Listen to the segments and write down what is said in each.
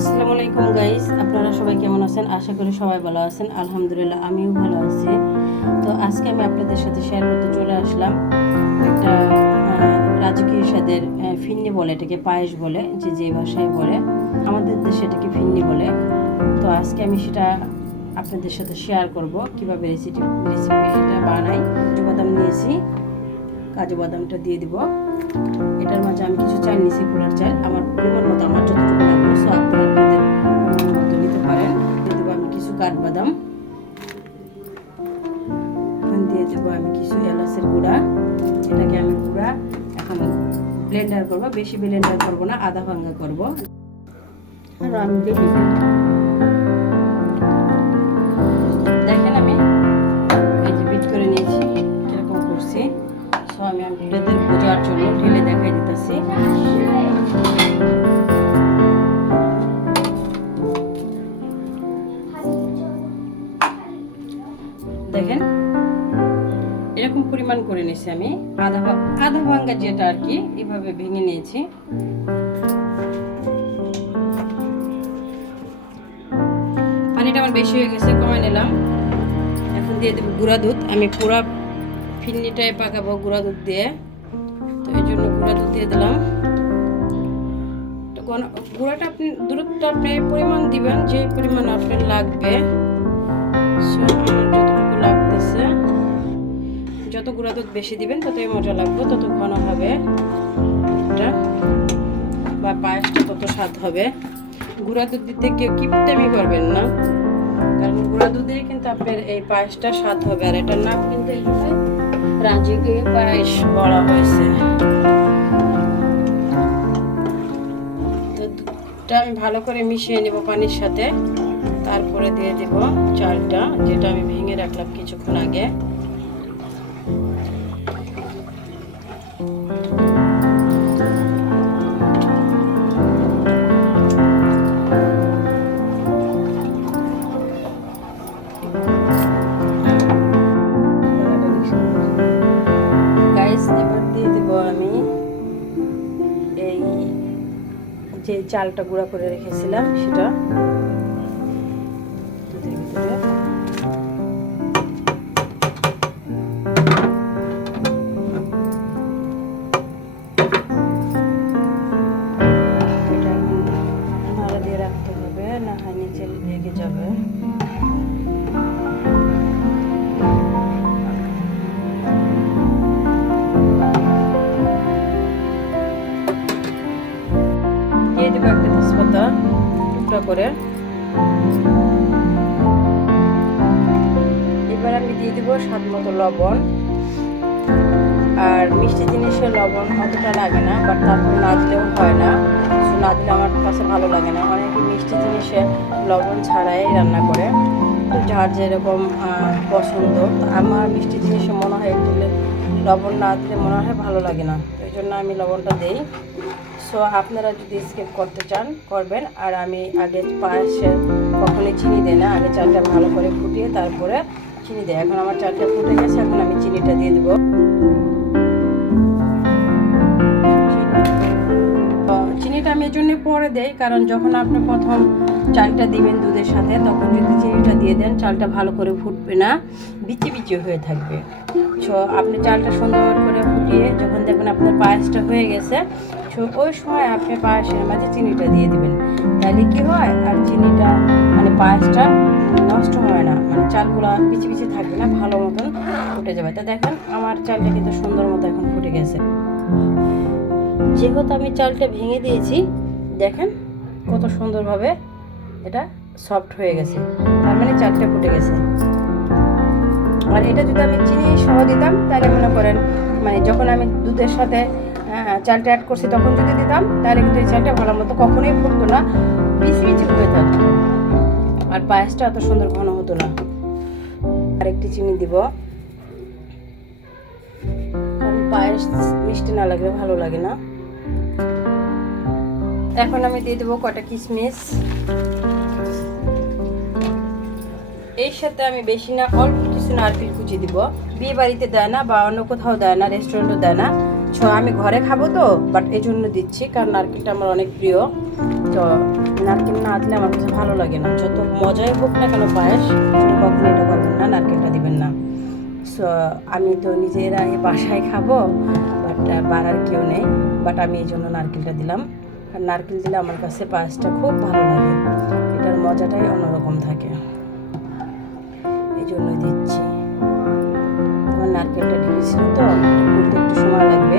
আসসালামু আলাইকুম গাইস, আপনারা সবাই কেমন আছেন? আশা করি সবাই ভালো আছেন। আলহামদুলিল্লাহ আমিও ভালো আছি। তো আজকে আমি আপনাদের সাথে শেয়ার করতে চলে আসলাম একটা রাজকীয় স্বাদের ফিন্নি বলে, এটাকে পায়েস বলে, যে ভাষায় বলে, আমাদের দেশে এটাকে ফিন্নি বলে। তো আজকে আমি সেটা আপনাদের সাথে শেয়ার করব কিভাবে রেসিপি এটা বানাই। কাজু বাদাম নিয়েছি, কাজু বাদামটা দিয়ে দিব। এটার মাঝে আমি কিছু চাল নিয়েছি, পোলার চাল, আমার পরিমাণ মতো, আমার যতটুকু লাগবে। সো আপনারা আপনাদের মতো নিতে পারেন। দিয়ে দেবো আমি কিছু কাঠবাদাম, দিয়ে দেবো আমি কিছু এলাচের গুঁড়া। এটাকে আমি পুরা এখন ব্লেন্ডার করবো, বেশি ব্লেন্ডার করবো না, আধা ভাঙ্গা করবো। আর আমি দেখেন আমি এই যে বিট করে নিয়েছি, এরকম করছি। সো আমি আপনাদের বোঝার জন্য ঢেলে দেখাই দিতেছি। দেখেন এরকম পরিমাণ করে নিয়েছি আমি, আধা ভাঙ্গা যেটা আর কি, এইভাবে ভেঙে নিয়েছি। পানিটা আমার বেশি হয়ে গেছে, কমাই নিলাম। এখন দিয়ে দেবো গুঁড়া দুধ। আমি পুরা ফিন্নিটাই পাকাবো গুঁড়া দুধ দিয়ে, তো এই জন্য গুঁড়া দুধ দিয়ে দিলাম। তো গুঁড়াটা দুধটা আপনি পরিমাণ দিবেন, যে পরিমাণ আপনার লাগবে। আমার যতটুকু লাগতেছে, যত গুঁড়া দুধ বেশি দিবেন ততই মজা লাগবে, তত ঘন হবে এটা, বা পায়েসটা তত স্বাদ হবে। গুঁড়া দুধ দিতে কেউ কিপটামি করবেন না, কারণ গুঁড়া দুধে কিন্তু আপনার এই পায়েসটা স্বাদ হবে। আর এটার নাম কিন্তু এই রাজকীয় পায়েস বলা হয়েছে। তো দুধটা আমি ভালো করে মিশিয়ে নেব পানির সাথে, তারপরে দিয়ে দেব চালটা, যেটা আমি ভেঙে রাখলাম কিছুক্ষণ আগে। এবার দিয়ে দেবো আমি এই যে চালটা গুঁড়া করে রেখেছিলাম সেটা দুধের ভিতরে। এটা নাড়া দিয়ে রাখতে হবে, না হয় নিচে লেগে যাবে। দিয়ে দেবো একটা তেজপাতা টুকরা করে। এবার আমি দিয়ে দেবো স্বাদ মতো লবণ। আর মিষ্টি জিনিসে লবণ অতটা লাগে না, বাট তারপর না দিলেও হয় না। না দিলে আমার কাছে ভালো লাগে না। অনেকে মিষ্টি জিনিসে লবণ ছাড়াই রান্না করে, তো যার যেরকম পছন্দ। আমার মিষ্টি জিনিসে মনে হয় দিলে, লবণ না দিলে মনে হয় ভালো লাগে না, এই জন্য আমি লবণটা দিই। সো আপনারা যদি স্কিপ করতে চান করবেন। আর আমি আগে পায়েসে কখনোই চিনি দিই না, আগে চালটা ভালো করে ফুটিয়ে তারপরে চিনি দিই। এখন আমার চালটা ফুটে গেছে, এখন আমি চিনিটা দিয়ে দেবো। চিনিটা আমি এই জন্য পরে দেই, কারণ যখন আপনি প্রথম চালটা দিবেন দুধের সাথে, তখন যদি চিনিটা দিয়ে দেন, চালটা ভালো করে ফুটবে না, বিচি বিচি হয়ে থাকবে। সো আপনি চালটা সুন্দর করে ফুটিয়ে যখন দেখবেন আপনার পায়েসটা হয়ে গেছে, সো ওই সময় আপনি পায়েসের মাঝে চিনিটা দিয়ে দিবেন। তাহলে কি হয়, আর চিনিটা মানে পায়েসটা নষ্ট হয় না, মানে চালগুলো বিচি বিচি থাকবে না, ভালো মতন ফুটে যাবে। তো দেখেন আমার চালটা কিন্তু সুন্দর মতো এখন ফুটে গেছে। যেহেতু আমি চালটা ভেঙে দিয়েছি, দেখেন কত সুন্দরভাবে এটা সফট হয়ে গেছে, তার মানে চালটা ফুটে গেছে। আর এটা যদি আমি চিনি সহ দিতাম, তাহলে মনে করেন মানে যখন আমি দুধের সাথে চালটা অ্যাড করছি তখন যদি দিতাম, তাহলে কিন্তু এই চালটা ভালো মতো কখনোই ফুটতো না, বিচি বিচি হয়ে থাকতো, আর পায়েসটা এত সুন্দর ঘন হতো না। আর একটু চিনি দিব, কারণ পায়েস মিষ্টি না লাগলে ভালো লাগে না। এখন আমি দিয়ে দেবো কটা কিশমিশ। এর সাথে আমি বেশি না, অল্প কিছু নারকেল কুচি দিব। বিয়ে বাড়িতে দেয় না, বা অন্য কোথাও দেয় না, রেস্টুরেন্টও দেয় না। আমি ঘরে খাবো তো, বাট এই জন্য দিচ্ছি, কারণ নারকেলটা আমার অনেক প্রিয়। তো নারকেল না দিলে আমার কাছে ভালো লাগে না। যত মজাই হোক না কেন পায়েস, কখনো এটা করবেন না, নারকেলটা দিবেন না। সো আমি তো নিজেরা বাসায় খাবো, বাট বাড়ার কেউ নেই, বাট আমি এই জন্য নারকেলটা দিলাম। আর নারকেল দিলে আমার কাছে পায়েসটা খুব ভালো লাগে, এটার মজাটাই অন্যরকম থাকে, এই জন্যই দিচ্ছি। আমার নারকেলটা ঢেলেছিল তো, খুলতে একটু সময় লাগবে।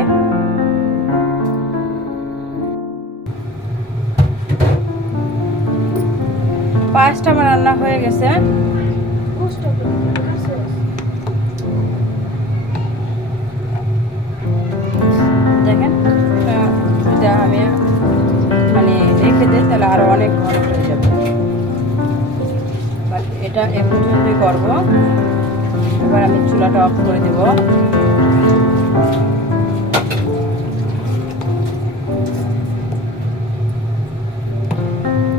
পায়েসটা আমার রান্না হয়ে গেছে। দেখেন, এটা আমি মানে রেখে দিই তাহলে আরো অনেক ঘন হয়ে যাবে, বাট এটা এ পর্যন্তই করবো। এবার আমি চুলাটা অফ করে দেব।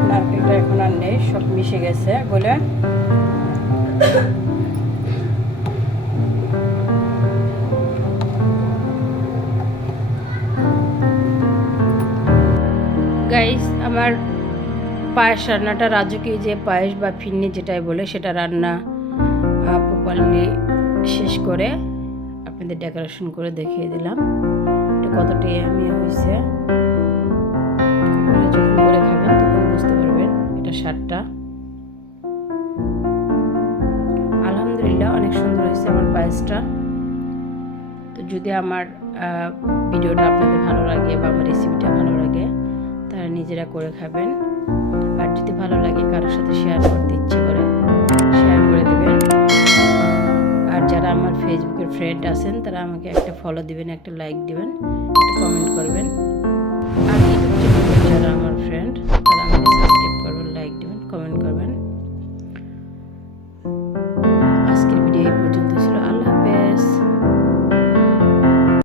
নারকেলটা এখন আর নেই, সব মিশে গেছে বলে। গাইস, আমার পায়েস রান্নাটা রাজুকি যে পায়েস বা ফিরনি যেটাই বলে সেটা রান্না প্রপারলি শেষ করে আপনাদের ডেকোরেশন করে দেখিয়ে দিলাম এটা কতটাই আমি হয়েছে। আপনারা যখন করে খাবেন তখন বুঝতে পারবেন এটা স্বাদটা। আলহামদুলিল্লাহ, অনেক সুন্দর হয়েছে আমার পায়েসটা। তো যদি আমার ভিডিওটা আপনাদের ভালো লাগে বা আমার রেসিপিটা ভালো লাগে তারা নিজেরা করে খাবেন। আর যদি ভালো লাগে কারোর সাথে শেয়ার করতে ইচ্ছে করে শেয়ার করে দেবেন। আর যারা আমার ফেসবুকের ফ্রেন্ড আছেন তারা আমাকে একটা ফলো দিবেন, একটা লাইক দিবেন, একটা কমেন্ট করবেন। আর ইউটিউব চ্যানেলে যারা আমার ফ্রেন্ড তারা আমাকে সাবস্ক্রাইব করবেন, লাইক দিবেন, কমেন্ট করবেন।